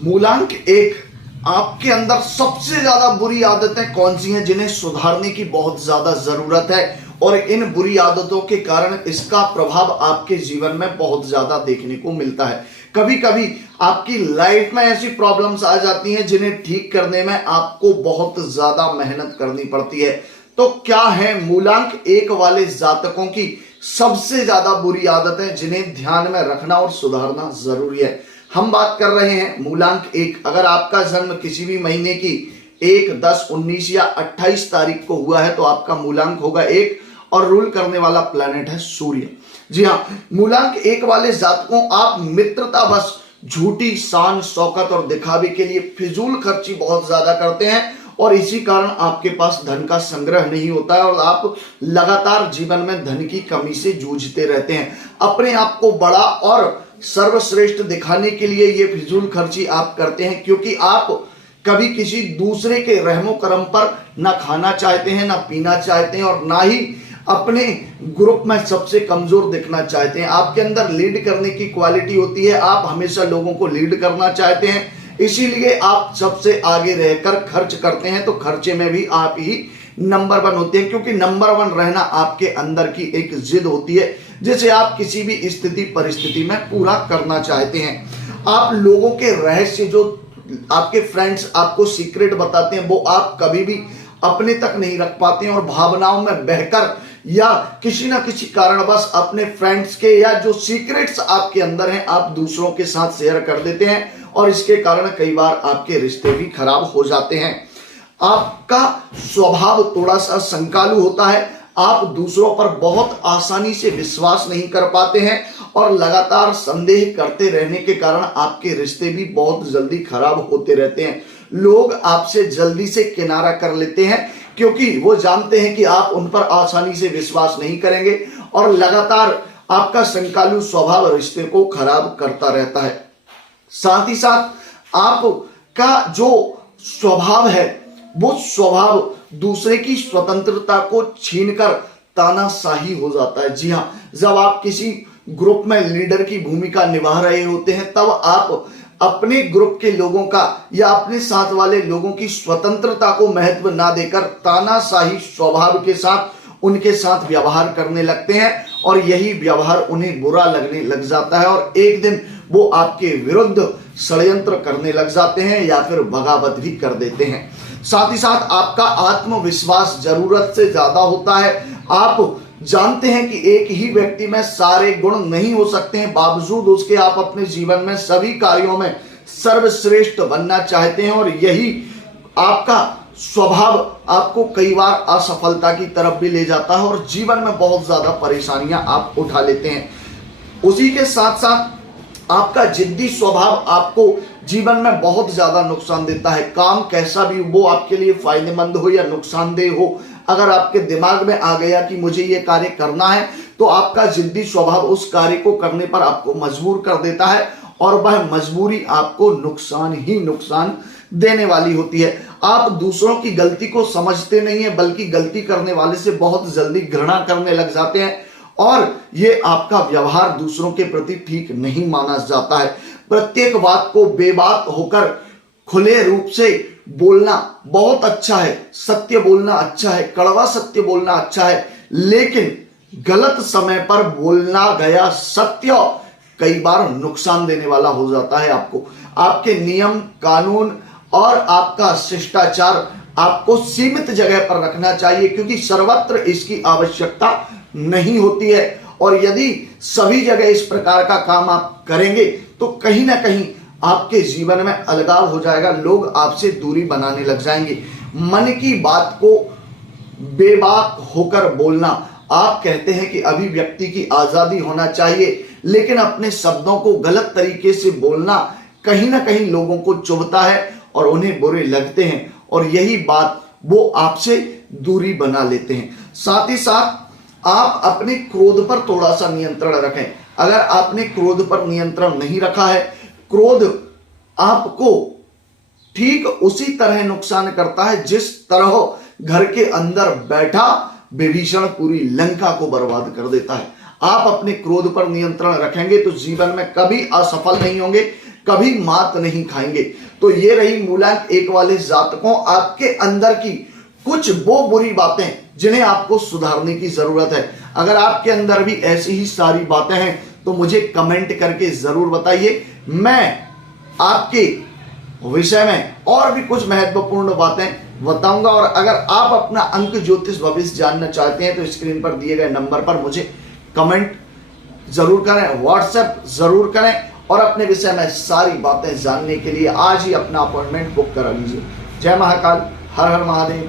मूलांक एक, आपके अंदर सबसे ज्यादा बुरी आदतें कौन सी हैं जिन्हें सुधारने की बहुत ज्यादा जरूरत है और इन बुरी आदतों के कारण इसका प्रभाव आपके जीवन में बहुत ज्यादा देखने को मिलता है। कभी कभी आपकी लाइफ में ऐसी प्रॉब्लम्स आ जाती हैं जिन्हें ठीक करने में आपको बहुत ज्यादा मेहनत करनी पड़ती है। तो क्या है मूलांक एक वाले जातकों की सबसे ज्यादा बुरी आदतें जिन्हें ध्यान में रखना और सुधारना जरूरी है? हम बात कर रहे हैं मूलांक एक। अगर आपका जन्म किसी भी महीने की 1, 10, 19 या 28 तारीख को हुआ है तो आपका मूलांक होगा एक और रूल करने वाला प्लैनेट है सूर्य। जी हाँ, मूलांक एक वाले जातकों आप मित्रता बस झूठी शान शौकत और दिखावे के लिए फिजूल खर्ची बहुत ज्यादा करते हैं और इसी कारण आपके पास धन का संग्रह नहीं होता है और आप लगातार जीवन में धन की कमी से जूझते रहते हैं। अपने आप को बड़ा और सर्वश्रेष्ठ दिखाने के लिए ये फिजूल खर्ची आप करते हैं, क्योंकि आप कभी किसी दूसरे के रहमो करम पर ना खाना चाहते हैं, ना पीना चाहते हैं और ना ही अपने ग्रुप में सबसे कमजोर दिखना चाहते हैं। आपके अंदर लीड करने की क्वालिटी होती है, आप हमेशा लोगों को लीड करना चाहते हैं, इसीलिए आप सबसे आगे रहकर खर्च करते हैं। तो खर्चे में भी आप ही नंबर 1 होते हैं, क्योंकि नंबर 1 रहना आपके अंदर की एक जिद होती है जिसे आप किसी भी स्थिति परिस्थिति में पूरा करना चाहते हैं। आप लोगों के रहस्य जो आपके फ्रेंड्स आपको सीक्रेट बताते हैं वो आप कभी भी अपने तक नहीं रख पाते हैं और भावनाओं में बहकर या किसी ना किसी कारणवश अपने फ्रेंड्स के या जो सीक्रेट्स आपके अंदर हैं आप दूसरों के साथ शेयर कर देते हैं और इसके कारण कई बार आपके रिश्ते भी खराब हो जाते हैं। आपका स्वभाव थोड़ा सा संकालू होता है, आप दूसरों पर बहुत आसानी से विश्वास नहीं कर पाते हैं और लगातार संदेह करते रहने के कारण आपके रिश्ते भी बहुत जल्दी खराब होते रहते हैं। लोग आपसे जल्दी से किनारा कर लेते हैं क्योंकि वो जानते हैं कि आप उन पर आसानी से विश्वास नहीं करेंगे और लगातार आपका संकालू स्वभाव रिश्ते को खराब करता रहता है। साथ ही साथ आपका जो स्वभाव है वो स्वभाव दूसरे की स्वतंत्रता को छीनकर तानाशाही हो जाता है। जी हाँ, जब आप किसी ग्रुप में लीडर की भूमिका निभा रहे होते हैं तब आप अपने ग्रुप के लोगों का या अपने साथ वाले लोगों की स्वतंत्रता को महत्व ना देकर तानाशाही स्वभाव के साथ उनके साथ व्यवहार करने लगते हैं और यही व्यवहार उन्हें बुरा लगने लग जाता है और एक दिन वो आपके विरुद्ध षड्यंत्र करने लग जाते हैं या फिर बगावत भी कर देते हैं। साथ ही साथ आपका आत्मविश्वास जरूरत से ज्यादा होता है। आप जानते हैं कि एक ही व्यक्ति में सारे गुण नहीं हो सकते हैं, बावजूद उसके आप अपने जीवन में सभी कार्यों में सर्वश्रेष्ठ बनना चाहते हैं और यही आपका स्वभाव आपको कई बार असफलता की तरफ भी ले जाता है और जीवन में बहुत ज्यादा परेशानियां आप उठा लेते हैं। उसी के साथ साथ आपका जिद्दी स्वभाव आपको जीवन में बहुत ज्यादा नुकसान देता है। काम कैसा भी वो आपके लिए फायदेमंद हो या नुकसानदेह हो, अगर आपके दिमाग में आ गया कि मुझे ये कार्य करना है तो आपका जिद्दी स्वभाव उस कार्य को करने पर आपको मजबूर कर देता है और वह मजबूरी आपको नुकसान ही नुकसान देने वाली होती है। आप दूसरों की गलती को समझते नहीं है बल्कि गलती करने वाले से बहुत जल्दी घृणा करने लग जाते हैं और ये आपका व्यवहार दूसरों के प्रति ठीक नहीं माना जाता है। प्रत्येक बात को बेबाक होकर खुले रूप से बोलना बहुत अच्छा है, सत्य बोलना अच्छा है, कड़वा सत्य बोलना अच्छा है, लेकिन गलत समय पर बोलना गया सत्य कई बार नुकसान देने वाला हो जाता है। आपको आपके नियम कानून और आपका शिष्टाचार आपको सीमित जगह पर रखना चाहिए क्योंकि सर्वत्र इसकी आवश्यकता नहीं होती है और यदि सभी जगह इस प्रकार का काम आप करेंगे तो कहीं ना कहीं आपके जीवन में अलगाव हो जाएगा, लोग आपसे दूरी बनाने लग जाएंगे। मन की बात को बेबाक होकर बोलना, आप कहते हैं कि अभिव्यक्ति की आजादी होना चाहिए, लेकिन अपने शब्दों को गलत तरीके से बोलना कहीं ना कहीं लोगों को चुभता है और उन्हें बुरे लगते हैं और यही बात वो आपसे दूरी बना लेते हैं। साथ ही साथ आप अपने क्रोध पर थोड़ा सा नियंत्रण रखें। अगर आपने क्रोध पर नियंत्रण नहीं रखा है, क्रोध आपको ठीक उसी तरह नुकसान करता है जिस तरह घर के अंदर बैठा विभीषण पूरी लंका को बर्बाद कर देता है। आप अपने क्रोध पर नियंत्रण रखेंगे तो जीवन में कभी असफल नहीं होंगे, कभी मात नहीं खाएंगे। तो ये रही मूलांक 1 वाले जातकों, आपके अंदर की कुछ वो बुरी बातें जिन्हें आपको सुधारने की जरूरत है। अगर आपके अंदर भी ऐसी ही सारी बातें हैं तो मुझे कमेंट करके जरूर बताइए। मैं आपके विषय में और भी कुछ महत्वपूर्ण बातें बताऊंगा। और अगर आप अपना अंक ज्योतिष भविष्य जानना चाहते हैं तो स्क्रीन पर दिए गए नंबर पर मुझे कमेंट जरूर करें, व्हाट्सएप जरूर करें और अपने विषय में सारी बातें जानने के लिए आज ही अपना अपॉइंटमेंट बुक करा लीजिए। जय महाकाल, हर हर महादेव।